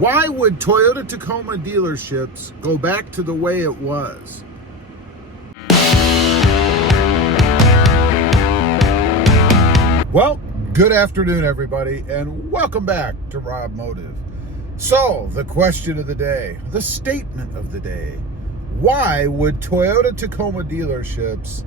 Why would Toyota Tacoma dealerships go back to the way it was? Well, good afternoon, everybody, and welcome back to Robmotive. So, the question of the day, the statement of the day, why would Toyota Tacoma dealerships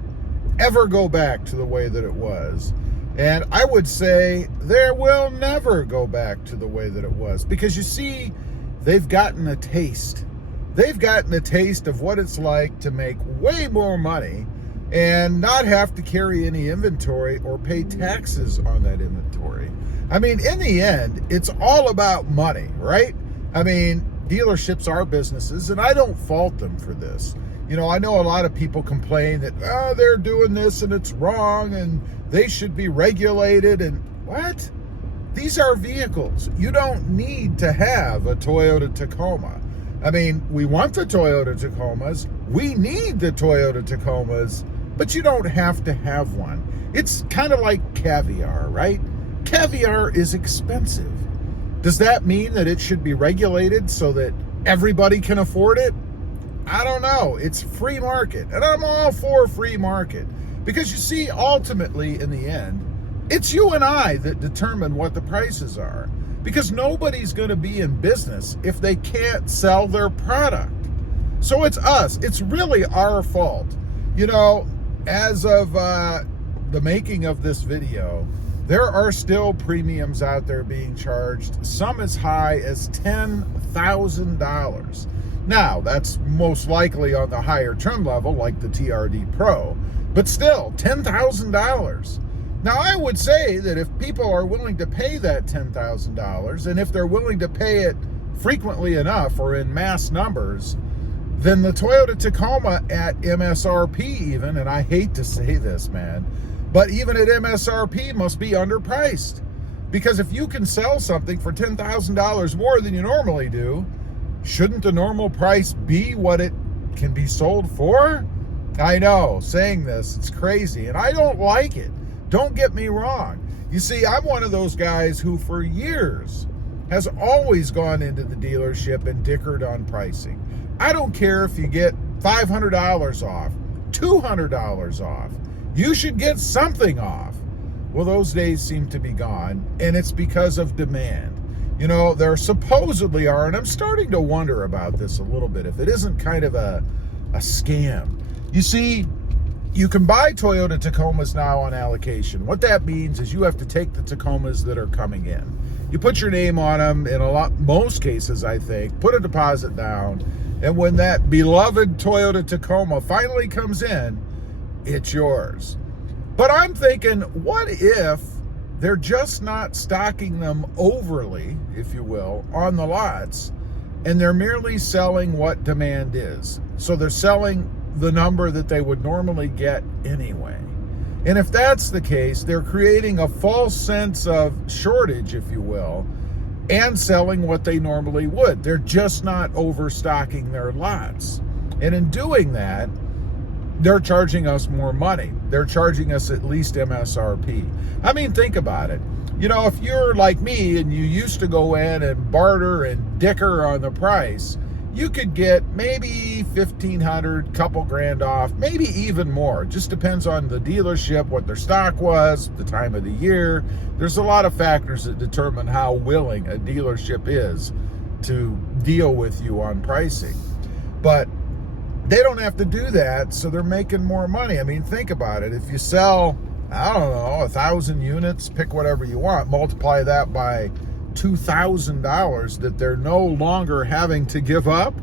ever go back to the way that it was? And I would say there will never go back to the way that it was, because you see, they've gotten a taste. They've gotten a taste of what it's like to make way more money and not have to carry any inventory or pay taxes on that inventory. I mean, in the end, it's all about money, right? I mean, dealerships are businesses, and I don't fault them for this. You know, I know a lot of people complain that, oh, they're doing this and it's wrong and they should be regulated. And what? These are vehicles. You don't need to have a Toyota Tacoma. I mean, we want the Toyota Tacomas. We need the Toyota Tacomas, but you don't have to have one. It's kind of like caviar, right? Caviar is expensive. Does that mean that it should be regulated so that everybody can afford it? I don't know. It's free market, and I'm all for free market, because you see, ultimately, in the end, it's you and I that determine what the prices are, because nobody's going to be in business if they can't sell their product. So it's us. It's really our fault. You know, as of the making of this video, there are still premiums out there being charged, some as high as $10,000. Now, that's most likely on the higher trim level, like the TRD Pro, but still, $10,000. Now, I would say that if people are willing to pay that $10,000, and if they're willing to pay it frequently enough or in mass numbers, then the Toyota Tacoma at MSRP even, and I hate to say this, man, but even at MSRP must be underpriced. Because if you can sell something for $10,000 more than you normally do, shouldn't the normal price be what it can be sold for? I know, saying this, it's crazy, and I don't like it. Don't get me wrong. You see, I'm one of those guys who for years has always gone into the dealership and dickered on pricing. I don't care if you get $500 off, $200 off. You should get something off. Well, those days seem to be gone, and it's because of demand. You know, there supposedly are, and I'm starting to wonder about this a little bit, if it isn't kind of a scam. You see, you can buy Toyota Tacomas now on allocation. What that means is you have to take the Tacomas that are coming in. You put your name on them in most cases, I think, put a deposit down, and when that beloved Toyota Tacoma finally comes in, it's yours. But I'm thinking, what if they're just not stocking them overly, if you will, on the lots, and they're merely selling what demand is? So they're selling the number that they would normally get anyway. And if that's the case, they're creating a false sense of shortage, if you will, and selling what they normally would. They're just not overstocking their lots. And in doing that, they're charging us more money. They're charging us at least MSRP. I mean, think about it. You know, if you're like me and you used to go in and barter and dicker on the price, you could get maybe $1,500, couple grand off, maybe even more. Just depends on the dealership, what their stock was, the time of the year. There's a lot of factors that determine how willing a dealership is to deal with you on pricing. But they don't have to do that, so they're making more money. I mean, think about it. If you sell, I don't know, 1,000 units, pick whatever you want, multiply that by $2,000 that they're no longer having to give up,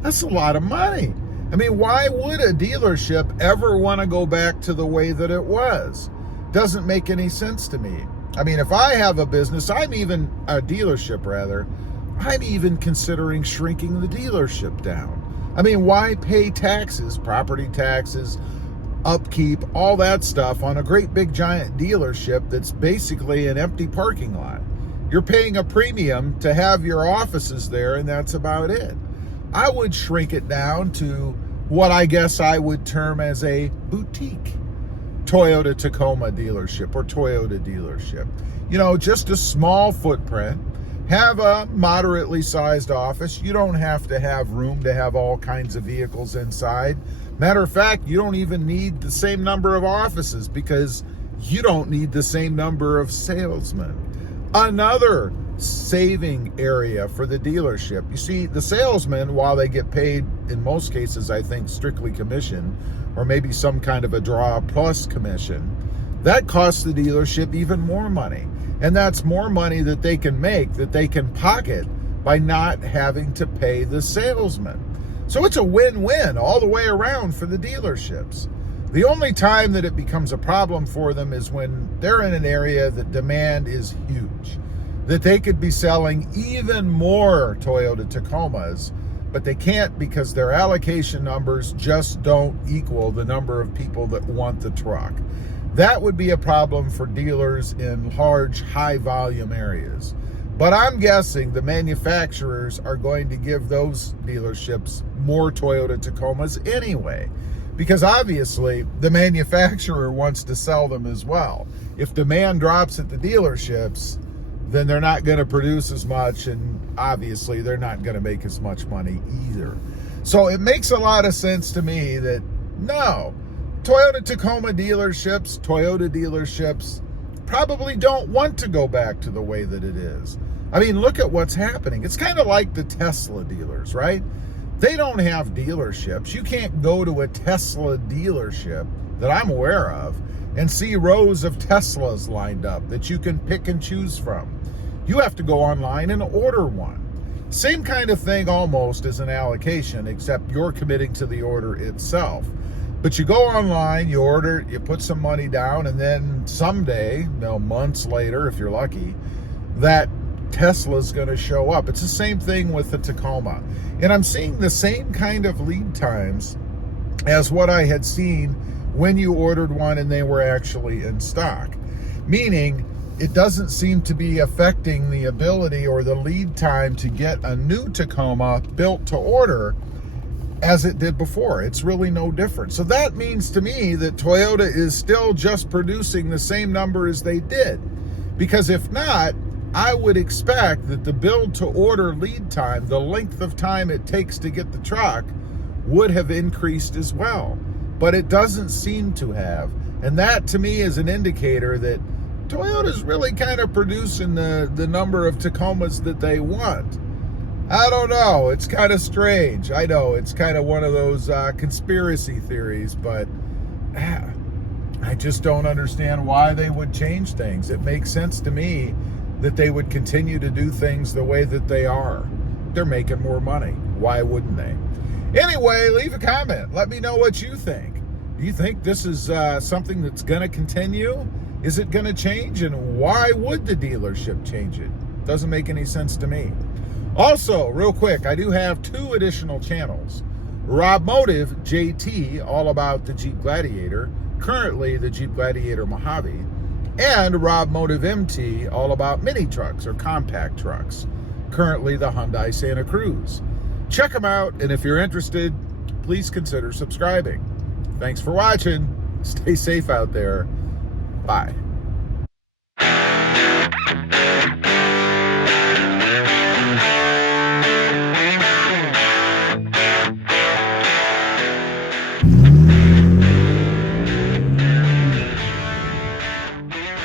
that's a lot of money. I mean, why would a dealership ever want to go back to the way that it was? Doesn't make any sense to me. I mean, if I have a business, I'm even considering shrinking the dealership down. I mean, why pay taxes, property taxes, upkeep, all that stuff on a great big giant dealership that's basically an empty parking lot? You're paying a premium to have your offices there, and that's about it. I would shrink it down to what I guess I would term as a boutique Toyota Tacoma dealership or Toyota dealership. You know, just a small footprint. have a moderately sized office. You don't have to have room to have all kinds of vehicles inside. Matter of fact, you don't even need the same number of offices because you don't need the same number of salesmen. Another saving area for the dealership. You see, the salesmen, while they get paid, in most cases, I think, strictly commission, or maybe some kind of a draw plus commission, that costs the dealership even more money. And that's more money that they can make, that they can pocket by not having to pay the salesman. So it's a win-win all the way around for the dealerships. The only time that it becomes a problem for them is when they're in an area that demand is huge, that they could be selling even more Toyota Tacomas, but they can't because their allocation numbers just don't equal the number of people that want the truck. That would be a problem for dealers in large, high volume areas. But I'm guessing the manufacturers are going to give those dealerships more Toyota Tacomas anyway, because obviously the manufacturer wants to sell them as well. If demand drops at the dealerships, then they're not going to produce as much, and obviously they're not going to make as much money either. So it makes a lot of sense to me that no, Toyota Tacoma dealerships, Toyota dealerships probably don't want to go back to the way that it is. I mean, look at what's happening. It's kind of like the Tesla dealers, right? They don't have dealerships. You can't go to a Tesla dealership that I'm aware of and see rows of Teslas lined up that you can pick and choose from. You have to go online and order one. Same kind of thing almost as an allocation, except you're committing to the order itself. But you go online, you order, you put some money down, and then someday, months later, if you're lucky, that Tesla's going to show up. It's the same thing with the Tacoma. And I'm seeing the same kind of lead times as what I had seen when you ordered one and they were actually in stock. Meaning, it doesn't seem to be affecting the ability or the lead time to get a new Tacoma built to order as it did before. It's really no different. So that means to me that Toyota is still just producing the same number as they did. Because if not, I would expect that the build to order lead time, the length of time it takes to get the truck, would have increased as well. But it doesn't seem to have. And that to me is an indicator that Toyota's really kind of producing the number of Tacomas that they want. I don't know. It's kind of strange. I know it's kind of one of those conspiracy theories, but I just don't understand why they would change things. It makes sense to me that they would continue to do things the way that they are. They're making more money. Why wouldn't they? Anyway, leave a comment. Let me know what you think. Do you think this is something that's going to continue? Is it going to change? And why would the dealership change it? Doesn't make any sense to me. Also, real quick, I do have 2 additional channels. Robmotive JT, all about the Jeep Gladiator, currently the Jeep Gladiator Mojave, and Robmotive MT, all about mini trucks or compact trucks, currently the Hyundai Santa Cruz. Check them out, and if you're interested, please consider subscribing. Thanks for watching. Stay safe out there. Bye.